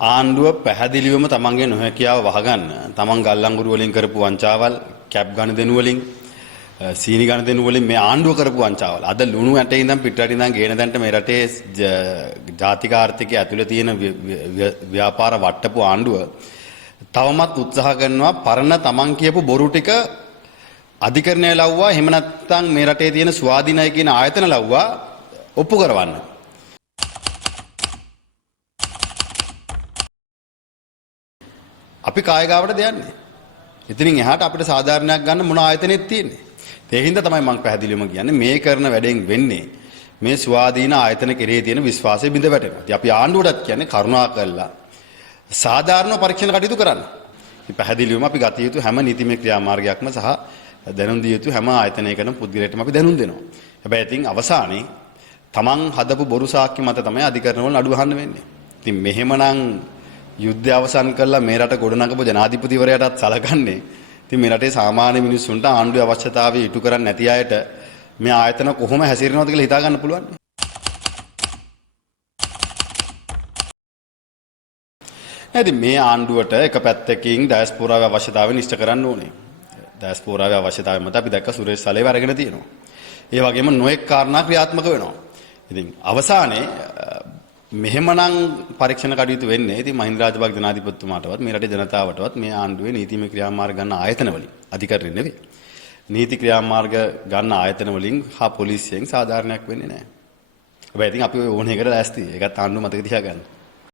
ආණ්ඩුව පැහැදිලිවම තමන්ගේ නොහැකියාව වහගන්න තමන් ගල්ලංගුරු වලින් කරපු වංචාවල් කැප් ගණදෙනු වලින් සීනි ගණදෙනු වලින් මේ ආණ්ඩුව කරපු වංචාවල් අද ලුණු ඇටේ ඉඳන් පිටරට ඉඳන් ගේන දැන්ට මේ රටේ ජාතික ආර්ථිකය ඇතුළේ තියෙන ව්‍යාපාර වට්ටපු ආණ්ඩුව තවමත් උත්සාහ කරනවා පරණ තමන් කියපු බොරු ටික අධිකරණය ලව්වා එහෙම නැත්නම් මේ රටේ තියෙන ස්වාධීනයි කියන ආයතන ලව්වා ඔප්පු කරවන්න. අපි කාය ගාවට දෙන්නේ. ඉතින් එහාට අපිට සාධාරණයක් ගන්න මොන ආයතනෙත් තියෙන්නේ. ඒ හින්දා තමයි මම පැහැදිලිවම කියන්නේ මේ කරන වැඩෙන් වෙන්නේ මේ ස්වාධීන ආයතන කෙරෙහි තියෙන විශ්වාසය බිඳ වැටෙනවා. ඉතින් අපි ආණ්ඩුවටත් කියන්නේ කරුණා කරලා සාධාරණ පරීක්ෂණ කටයුතු කරන්න. ඉතින් පැහැදිලිවම අපි ගත යුතු හැම නීතිමය ක්‍රියාමාර්ගයක්ම සහ දැනුම් දිය යුතු හැම ආයතනයකටම පුද්ගලයාටම අපි දැනුම් දෙනවා. හැබැයි ඉතින් අවසානයේ තමන් හදපු බොරු සාක්ෂි මත තමයි අධිකරණ වල නඩු අහන්න වෙන්නේ. ඉතින් මෙහෙමනම් යුද්ධය අවසන් කරලා මේ රට ගොඩනගපු ජනාධිපතිවරයාටත් සලකන්නේ. ඉතින් මේ රටේ සාමාන්‍ය මිනිස්සුන්ට ආණ්ඩුවේ අවශ්‍යතාවය ඉටු කරන්නේ නැති අයට මේ ආයතන කොහොම හැසිරෙනවද කියලා හිතා ගන්න පුළුවන්. ඉතින් මේ ආණ්ඩුවට එක පැත්තකින් ඩයස්පෝරාවේ අවශ්‍යතාවය නිශ්චය කරන්න ඕනේ. ඩයස්පෝරාවේ අවශ්‍යතාවය මත අපි දැක්ක සුරේෂ් සලේව අරගෙන තියෙනවා. ඒ වගේම නොඑක් කාරණා ක්‍රියාත්මක වෙනවා. ඉතින් අවසානයේ මෙහෙමනම් පරීක්ෂණ කටයුතු වෙන්නේ ඉතින් මහින්ද රාජපක්ෂ ජනාධිපතිතුමාටවත් මේ රටේ ජනතාවටවත් මේ ආණ්ඩුවේ නීතිමය ක්‍රියාමාර්ග ගන්න ආයතන වලින් අධිකරණය නෙවෙයි. නීති ක්‍රියාමාර්ග ගන්න ආයතන වලින් හා පොලිසියෙන් සාධාරණයක් වෙන්නේ නැහැ. හැබැයි ඉතින් අපි ඕන එකට ලෑස්ති. ඒකත් ආණ්ඩුව මතක තියාගන්න.